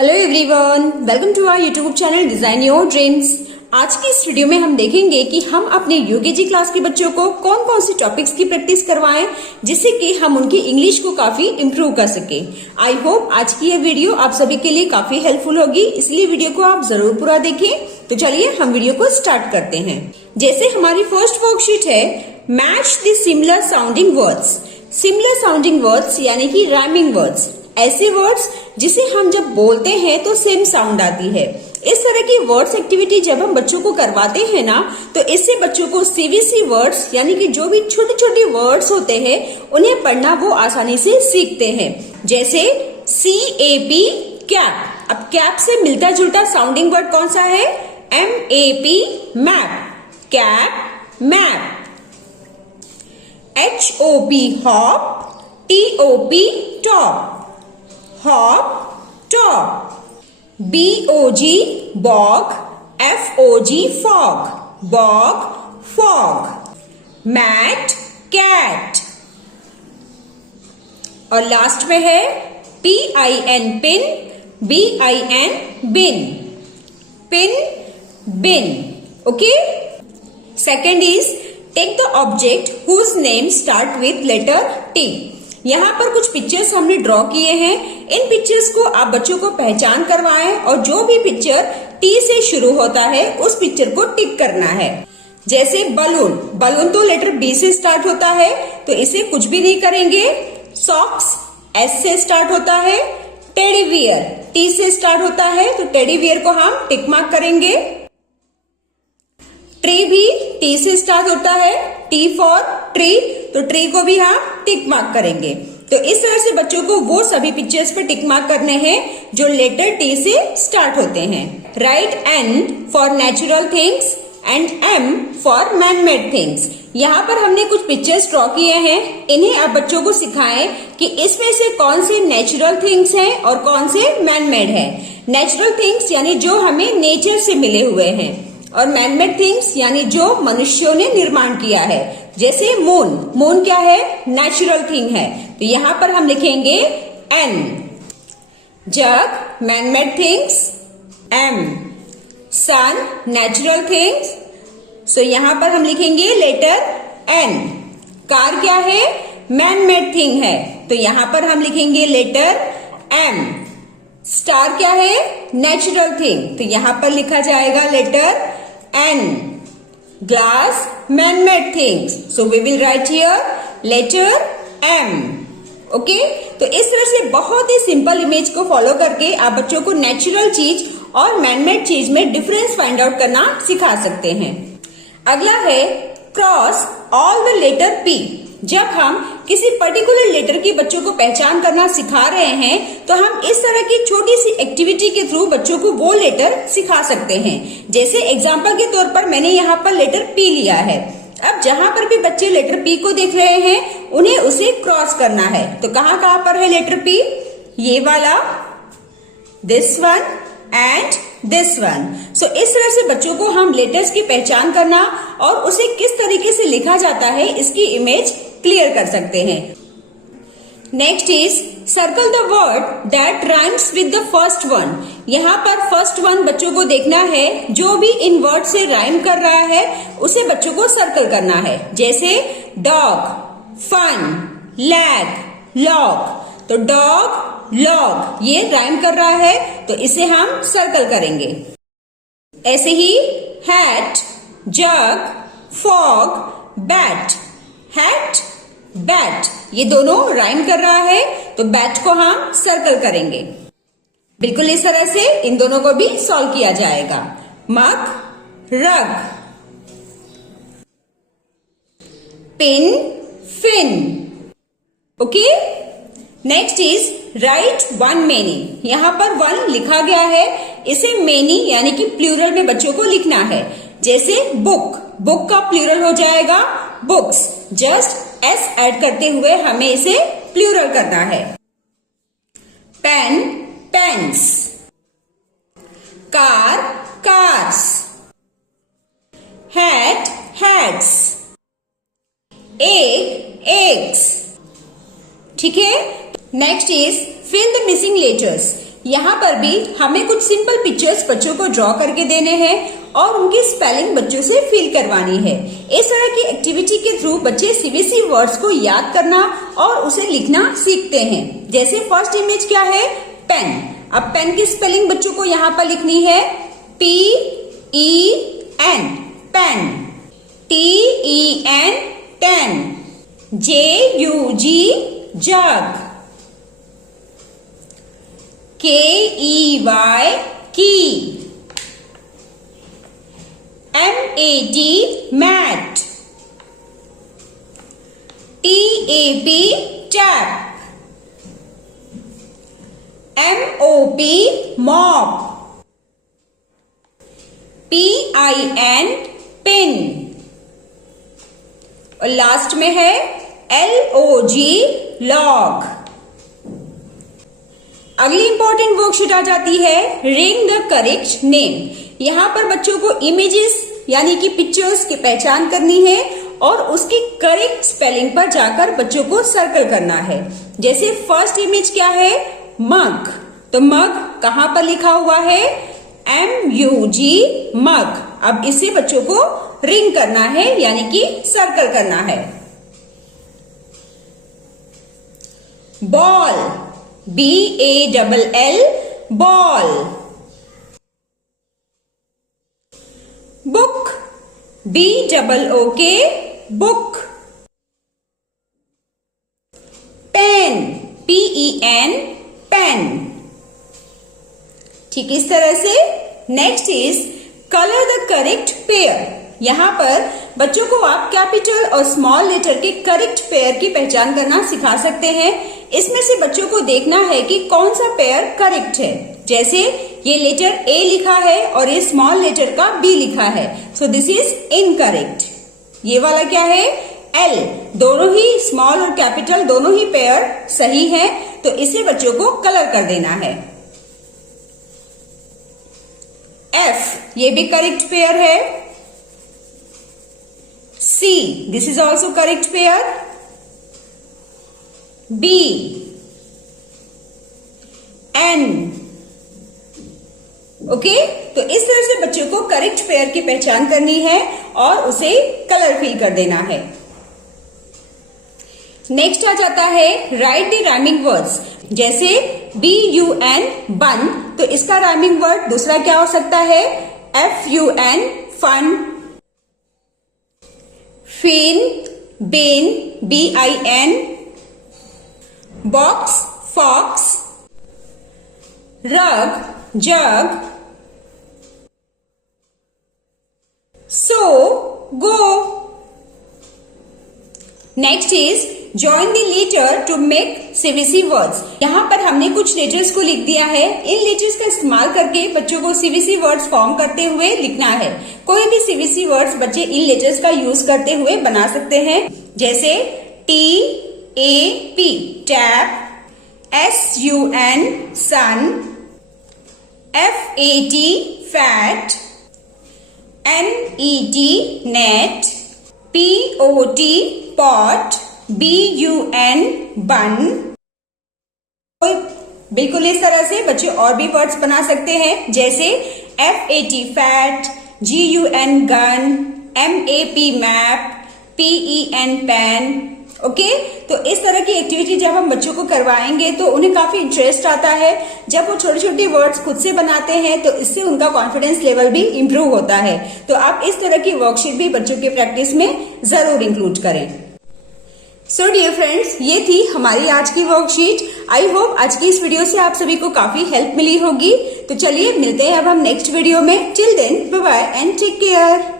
Hello everyone, welcome to our YouTube channel design your dreams. आज की इस video में हम देखेंगे कि हम अपने यूकेजी क्लास के बच्चों को कौन कौन से टॉपिक्स की प्रैक्टिस करवाएं जिससे कि हम उनकी इंग्लिश को काफी इम्प्रूव कर सके। आई होप आज की यह वीडियो आप सभी के लिए काफी हेल्पफुल होगी, इसलिए वीडियो को आप जरूर पूरा देखें। तो चलिए हम वीडियो को स्टार्ट करते हैं। जैसे हमारी फर्स्ट वर्कशीट है, match the similar sounding words. Similar sounding words यानी कि राइमिंग वर्ड्स, ऐसे वर्ड्स जिसे हम जब बोलते हैं तो सेम साउंड आती है। इस तरह की वर्ड्स एक्टिविटी जब हम बच्चों को करवाते हैं ना, तो इससे बच्चों को सीवीसी वर्ड्स यानी कि जो भी छोटे छोटे वर्ड्स होते हैं उन्हें पढ़ना वो आसानी से सीखते हैं। जैसे CAP कैप। अब कैप से मिलता जुलता साउंडिंग वर्ड कौन सा है? MAP map, cap map. HOP hop, TOP top, hop top. BOG bog, FOG fog, bog fog. Mat cat. और लास्ट में है PIN pin, BIN bin, pin bin. Okay. Second is take the object whose name start with letter T। यहाँ पर कुछ pictures हमने draw किए हैं। इन pictures को आप बच्चों को पहचान करवाएं और जो भी पिक्चर T से शुरू होता है उस पिक्चर को टिक करना है। जैसे बलून, बलून तो लेटर B से स्टार्ट होता है तो इसे कुछ भी नहीं करेंगे। सॉक्स S से स्टार्ट होता है। टेडी बियर T से स्टार्ट होता है तो टेडी बियर को हम टिक मार्क करेंगे। ट्री भी T से स्टार्ट होता है, T फॉर ट्री, तो ट्री को भी हम टिक मार्क करेंगे। तो इस तरह से बच्चों को वो सभी पिक्चर्स पे टिक मार्क करने हैं जो लेटर T से स्टार्ट होते हैं। Right N for natural things and M for man made things. यहाँ पर हमने कुछ पिक्चर्स ड्रॉ किए हैं, इन्हें आप बच्चों को सिखाएं कि इसमें से कौन से नेचुरल थिंग्स हैं और कौन से मैन मेड है। नेचुरल थिंग्स यानी जो हमें नेचर से मिले हुए हैं, और मैन मेड थिंग्स यानी जो मनुष्यों ने निर्माण किया है। जैसे मून, मून क्या है? नेचुरल थिंग है, तो यहाँ पर हम लिखेंगे N। जग मैन मेड थिंग्स, M। सन नेचुरल थिंग्स, सो यहाँ पर हम लिखेंगे लेटर N। कार क्या है? मैन मेड थिंग है, तो यहाँ पर हम लिखेंगे लेटर M। स्टार क्या है? नेचुरल थिंग, तो यहाँ पर लिखा जाएगा letter N। Glass man made things, so we will write here letter M। Okay, तो इस तरह से बहुत ही सिंपल इमेज को फॉलो करके आप बच्चों को नेचुरल चीज और मैन मेड चीज में डिफरेंस फाइंड आउट करना सिखा सकते हैं। अगला है cross all the letter P। जब हम किसी पर्टिकुलर लेटर की बच्चों को पहचान करना सिखा रहे हैं तो हम इस तरह की छोटी सी एक्टिविटी के थ्रू बच्चों को वो लेटर सिखा सकते हैं। जैसे एग्जांपल के तौर पर मैंने यहाँ पर लेटर P लिया है। अब जहां पर भी बच्चे लेटर P को देख रहे हैं उन्हें उसे क्रॉस करना है। तो कहाँ कहाँ पर है लेटर P? ये वाला, this one and this one. So इस तरह से बच्चों को हम लेटर्स की पहचान करना और उसे किस तरीके से लिखा जाता है इसकी इमेज क्लियर कर सकते हैं। Next is circle the word that rhymes with the first one. यहाँ पर फर्स्ट वन बच्चों को देखना है, जो भी इन वर्ड से राइम कर रहा है उसे बच्चों को सर्कल करना है। जैसे डॉग, फन, लैग, लॉग, तो डॉग लॉग ये राइम कर रहा है तो इसे हम सर्कल करेंगे। ऐसे ही हैट, जग, फॉग, बैट, हैट बैट ये दोनों राइम कर रहा है तो बैट को हम सर्कल करेंगे। बिल्कुल इस तरह से इन दोनों को भी सॉल्व किया जाएगा। Mug, rug, pin, fin. Okay. Next is write one many. यहाँ पर वन लिखा गया है, इसे मेनी यानी कि प्लूरल में बच्चों को लिखना है। जैसे बुक, बुक का प्लूरल हो जाएगा बुक्स, जस्ट S ऐड करते हुए हमें इसे प्लूरल करना है। Pen, pens, car, cars, hat, hats, egg, eggs. ठीक है। Next is fill the missing letters. यहाँ पर भी हमें कुछ सिंपल पिक्चर्स बच्चों को ड्रॉ करके देने हैं और उनकी स्पेलिंग बच्चों से फिल करवानी है। इस तरह की एक्टिविटी के थ्रू बच्चे सीबीएसई वर्ड्स को याद करना और उसे लिखना सीखते हैं। जैसे फर्स्ट इमेज क्या है, पेन। अब पेन की स्पेलिंग बच्चों को यहाँ पर लिखनी है PEN, pen. TEN, ten. JUG, jug. KEY, key. MAT, mat. TAP, tap. MOP, mop. PIN, pin. और लास्ट में है LOG, लॉग। अगली इंपॉर्टेंट वर्कशीट आ जाती है रिंग द करेक्ट नेम। यहाँ पर बच्चों को इमेजेस यानी कि पिक्चर्स की पहचान करनी है और उसकी करेक्ट स्पेलिंग पर जाकर बच्चों को सर्कल करना है। जैसे फर्स्ट इमेज क्या है, मग। तो मग कहाँ पर लिखा हुआ है, MUG, मग। अब इसे बच्चों को रिंग करना है यानी कि सर्कल करना है। Ball, BALL, ball. Book, BOOK, book. Pen, PEN, pen. ठीक इस तरह से next is colour the correct pair. यहाँ पर बच्चों को आप कैपिटल और स्मॉल लेटर के करेक्ट पेयर की पहचान करना सिखा सकते हैं। इसमें से बच्चों को देखना है कि कौन सा पेयर करेक्ट है। जैसे ये लेटर A लिखा है और ये स्मॉल लेटर का B लिखा है, सो दिस इज इनकरेक्ट। ये वाला क्या है, L। दोनों ही स्मॉल और कैपिटल दोनों ही पेयर सही है, तो इसे बच्चों को कलर कर देना है। F, ये भी करेक्ट पेयर है। C, this is also correct pair. B, N, okay. तो इस तरह से बच्चों को करेक्ट पेयर की पहचान करनी है और उसे कलर फिल कर देना है। नेक्स्ट आ जाता है राइट द राइमिंग वर्ड्स। जैसे BUN, बन, तो इसका राइमिंग वर्ड दूसरा क्या हो सकता है, FUN, fun. Fin, bin, BIN, box, fox. Rug, jug. So, go. Next is join the letter to make CBSE words. यहाँ पर हमने कुछ लेटर्स को लिख दिया है। इन लेटर्स का इस्तेमाल करके बच्चों को सीबीएसई वर्ड्स फॉर्म करते हुए लिखना है। कोई भी सीबीएसई वर्ड्स बच्चे इन लेटर्स का यूज करते हुए बना सकते हैं। जैसे TAP, टैप। SUN, सन। FAT, fat. NET, net. POT, pot. BUN, बन। बिल्कुल इस तरह से बच्चे और भी वर्ड्स बना सकते हैं। जैसे FAT, fat. GUN, gun. MAP, map. PEN, pen. Okay, तो इस तरह की एक्टिविटी जब हम बच्चों को करवाएंगे तो उन्हें काफी इंटरेस्ट आता है। जब वो छोटे छोटे वर्ड्स खुद से बनाते हैं तो इससे उनका कॉन्फिडेंस लेवल भी इम्प्रूव होता है। तो आप इस तरह की वर्कशीट भी बच्चों की प्रैक्टिस में जरूर इंक्लूड करें। सो डियर फ्रेंड्स, ये थी हमारी आज की वर्कशीट। आई होप आज की इस वीडियो से आप सभी को काफी हेल्प मिली होगी। तो चलिए मिलते हैं अब हम नेक्स्ट वीडियो में। Till then bye bye and take care.